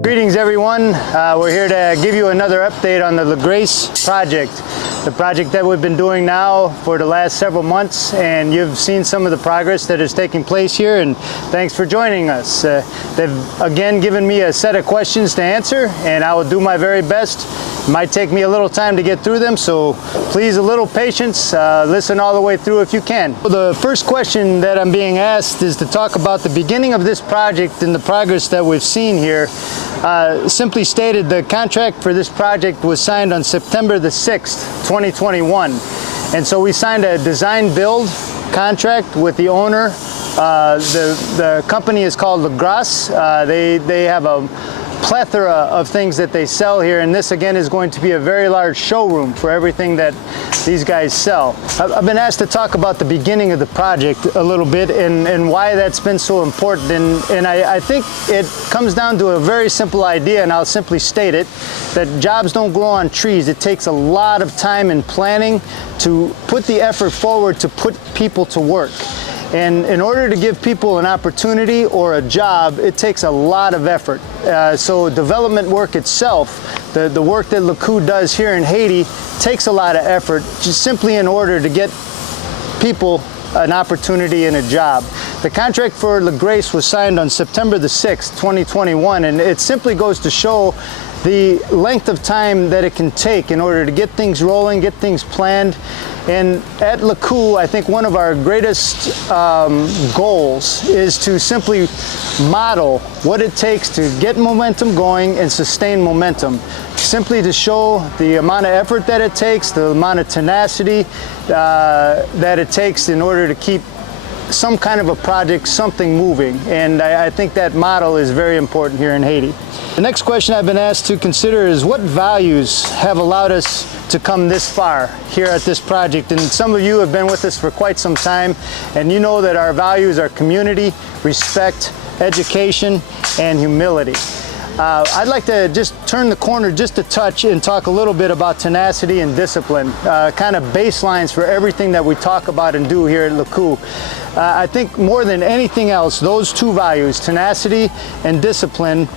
Greetings everyone, we're here to give you another update on the LaGrace project. The project that we've been doing now for the last several months, and you've seen some of the progress that is taking place here, and thanks for joining us. They've again given me a set of questions to answer, and I will do my very best. It might take me a little time to get through them, so please a little patience, listen all the way through if you can. The first question that I'm being asked is to talk about the beginning of this project and the progress that we've seen here. Simply stated, the contract for this project was signed on September the 6th, 2021. And so we signed a design build contract with the owner. The company is called LaGrace. They have a plethora of things that they sell here, and this again is going to be a very large showroom for everything that these guys sell. I've been asked to talk about the beginning of the project a little bit and why that's been so important, and I think it comes down to a very simple idea, and I'll simply state it, that jobs don't grow on trees. It takes a lot of time and planning to put the effort forward to put people to work. And in order to give people an opportunity or a job, it takes a lot of effort. So development work itself, the work that LeCoux does here in Haiti, takes a lot of effort just simply in order to get people an opportunity and a job. The contract for LaGrace was signed on September the 6th, 2021, and it simply goes to show the length of time that it can take in order to get things rolling, get things planned. And at LeCoux, I think one of our greatest goals is to simply model what it takes to get momentum going and sustain momentum. Simply to show the amount of effort that it takes, the amount of tenacity that it takes in order to keep some kind of a project, something moving. And I think that model is very important here in Haiti. The next question I've been asked to consider is what values have allowed us to come this far here at this project. And some of you have been with us for quite some time, and you know that our values are community, respect, education, and humility. I'd like to just turn the corner just a touch and talk a little bit about tenacity and discipline, kind of baselines for everything that we talk about and do here at LeCoux. I think more than anything else, those two values, tenacity and discipline,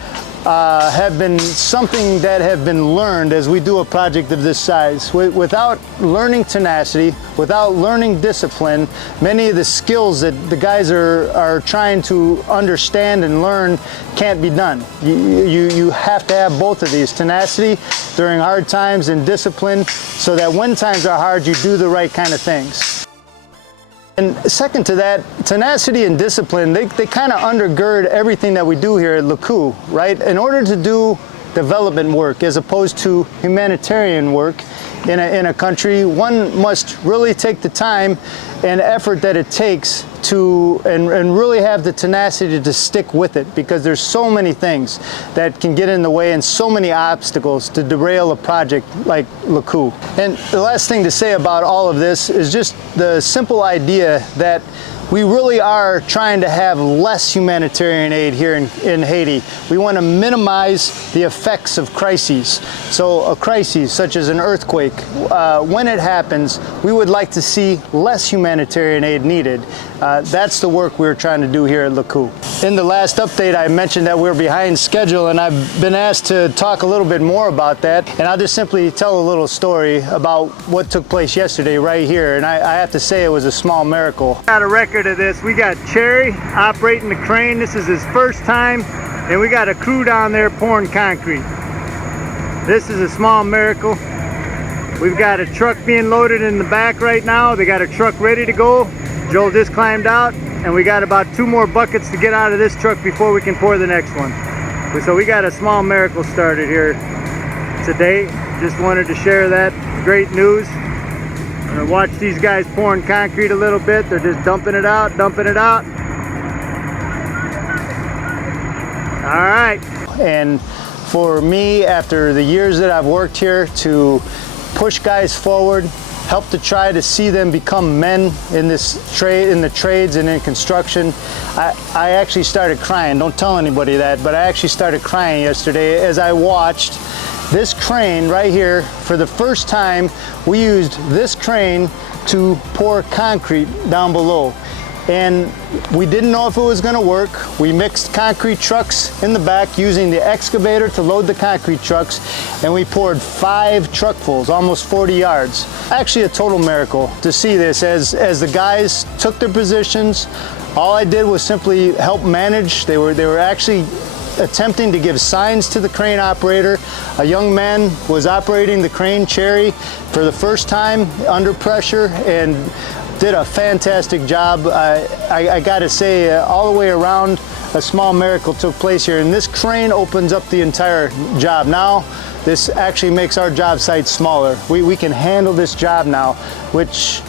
have been something that have been learned as we do a project of this size. Without learning tenacity, without learning discipline, many of the skills that the guys are trying to understand and learn can't be done. You have to have both of these, tenacity during hard times and discipline, so that when times are hard, you do the right kind of things. And second to that, tenacity and discipline, they kind of undergird everything that we do here at LeCoux, right? In order to do development work as opposed to humanitarian work in a country, one must really take the time and effort that it takes to and really have the tenacity to stick with it, because there's so many things that can get in the way and so many obstacles to derail a project like LeCoux. And the last thing to say about all of this is just the simple idea that we really are trying to have less humanitarian aid here in Haiti. We want to minimize the effects of crises. So a crisis such as an earthquake, when it happens, we would like to see less humanitarian aid needed. That's the work we're trying to do here at LeCoux. In the last update, I mentioned that we're behind schedule, and I've been asked to talk a little bit more about that. And I'll just simply tell a little story about what took place yesterday right here. And I have to say it was a small miracle. Got a record of this. We got Cherry operating the crane. This is his first time, and we got a crew down there pouring concrete. This is a small miracle. We've got a truck being loaded in the back right now. They got a truck ready to go. Joel just climbed out, and we got about 2 more buckets to get out of this truck before we can pour the next one. So we got a small miracle started here today. Just wanted to share that great news. I'm gonna watch these guys pouring concrete a little bit. They're just dumping it out, dumping it out. All right. And for me, after the years that I've worked here, to push guys forward, help to try to see them become men in this trade, in the trades and in construction, I actually started crying. Don't tell anybody that, but I actually started crying yesterday as I watched this crane right here. For the first time, we used this crane to pour concrete down below. and we didn't know if it was going to work. We mixed concrete trucks in the back using the excavator to load the concrete trucks, and we poured 5 truckfuls, almost 40 yards. Actually a total miracle to see this as the guys took their positions. All I did was simply help manage. They were actually attempting to give signs to the crane operator. A young man was operating the crane Cherry for the first time under pressure and did a fantastic job. I gotta say, all the way around, a small miracle took place here, and this crane opens up the entire job. Now, this actually makes our job site smaller. We can handle this job now, which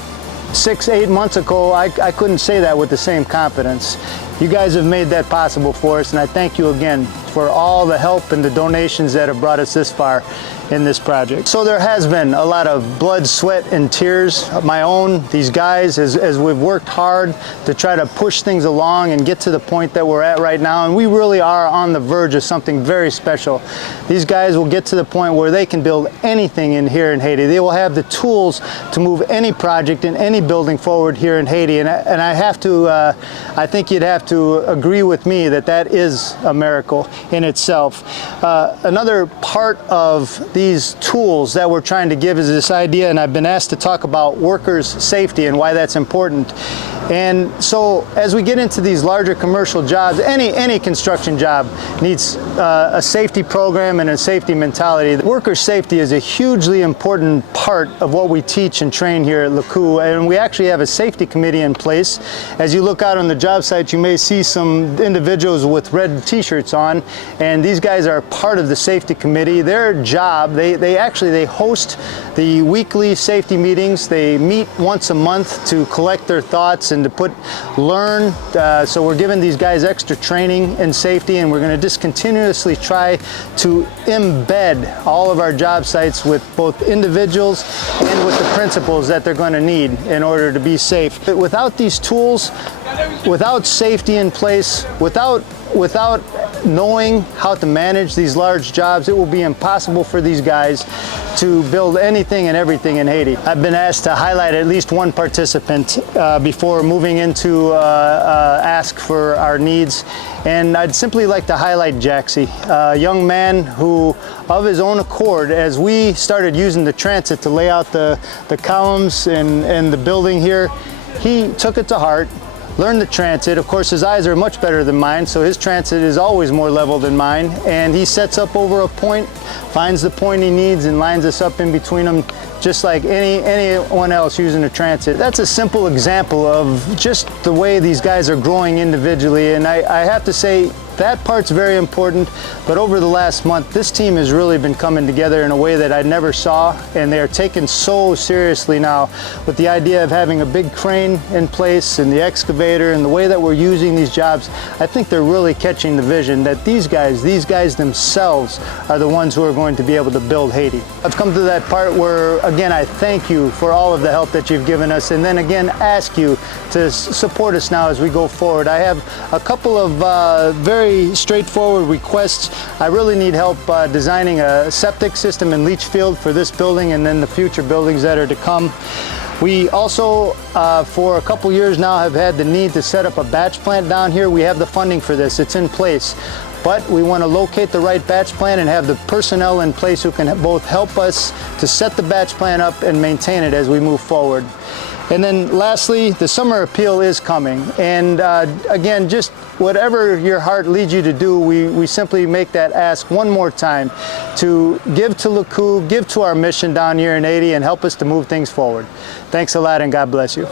6-8 months ago, I couldn't say that with the same confidence. You guys have made that possible for us, and I thank you again for all the help and the donations that have brought us this far in this project. So there has been a lot of blood, sweat, and tears of my own. These guys, as we've worked hard to try to push things along and get to the point that we're at right now, and we really are on the verge of something very special. These guys will get to the point where they can build anything in here in Haiti. They will have the tools to move any project in any building forward here in Haiti, and I have to, I think you'd have to agree with me that that is a miracle in itself. Another part of these tools that we're trying to give is this idea, and I've been asked to talk about workers' safety and why that's important. And so as we get into these larger commercial jobs, any construction job needs a safety program and a safety mentality. Worker safety is a hugely important part of what we teach and train here at LeCoux, and we actually have a safety committee in place. As you look out on the job site, you may see some individuals with red t-shirts on, and these guys are part of the safety committee. Their job, they host the weekly safety meetings. They meet once a month to collect their thoughts and to learn. So we're giving these guys extra training in safety, and we're going to just continuously try to embed all of our job sites with both individuals and with the principles that they're going to need in order to be safe. Without these tools, without safety in place, without knowing how to manage these large jobs, it will be impossible for these guys to build anything and everything in Haiti. I've been asked to highlight at least one participant before moving into ask for our needs, and I'd simply like to highlight Jaxie, a young man who, of his own accord, as we started using the transit to lay out the columns and the building here, he took it to heart, learned the transit. Of course, his eyes are much better than mine, so his transit is always more level than mine, and he sets up over a point, finds the point he needs, and lines us up in between them, just like anyone else using a transit. That's a simple example of just the way these guys are growing individually, and I have to say, that part's very important, but over the last month, this team has really been coming together in a way that I never saw, and they are taken so seriously now with the idea of having a big crane in place and the excavator and the way that we're using these jobs. I think they're really catching the vision that these guys themselves are the ones who are going to be able to build Haiti. I've come to that part where, again, I thank you for all of the help that you've given us, and then again ask you to support us now as we go forward. I have a couple of very straightforward requests. I really need help designing a septic system and leach field for this building and then the future buildings that are to come. We also, for a couple years now, have had the need to set up a batch plant down here. We have the funding for this. It's in place. But we want to locate the right batch plant and have the personnel in place who can both help us to set the batch plant up and maintain it as we move forward. And then lastly, the summer appeal is coming. And again, just whatever your heart leads you to do, we simply make that ask one more time to give to LeCoux, give to our mission down here in Haiti, and help us to move things forward. Thanks a lot, and God bless you.